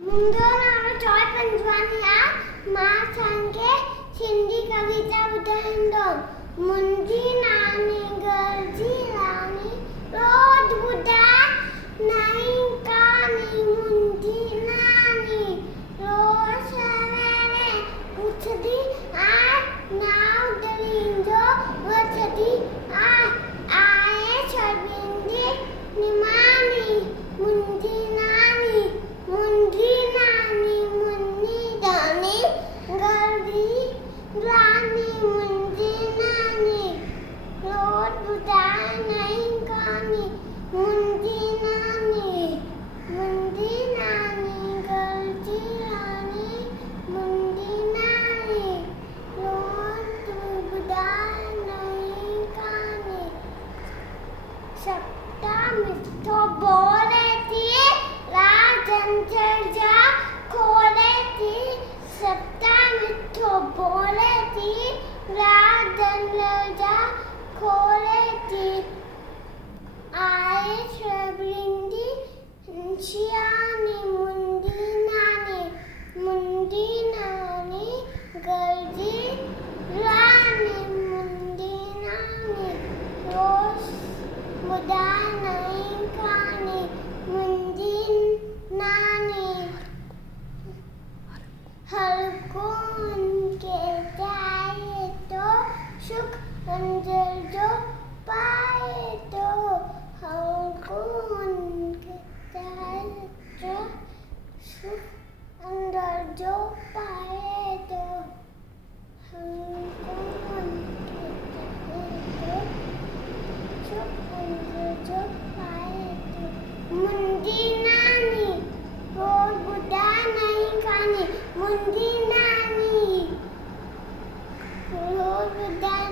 मुंडो नाव चॉय पंजवानिया मां सांगे सिंधी कविता ॿुधाईंदो मुंहिंजी नानी गरजी रानी रोज ॿुधाए नई कहानी मुंहिंजी नानी रोज सवेरे उथंदी आहे नाव दरींदो वठंदी आहे छॾींदी निमानी मुंहिंजी नानी मुंहिंजी नानी मुंहिंजी दानी गरजी रानी मुंहिंजी नानी रोज ॿुधाए नई कहानी मुंहिंजी नानी गरजी रानी मुंहिंजी नानी रोज ॿुधाए नई कहानी सप्ता मिठो बोले थी राजंजर खोले थी सप्ता मिठो बोले थी राजंजर खोले थी आए शबरिंदी शियानी मुंडी नानी गरजी रानी मुंडी नानी रोज ॿुधाए नई कहानी मुंहिंजी नानी हर को उनके चाहे तो सुख अंदर जो पाए तो हर को उनके चाहे तो सुख अंदर जो पाए तो हर को उनके चाहे तो सुख अंदर जो पाए तो मुंहिंजी नानी रोज ॿुधाए नई कहानी मुंहिंजी नानी रोज ॿुधाए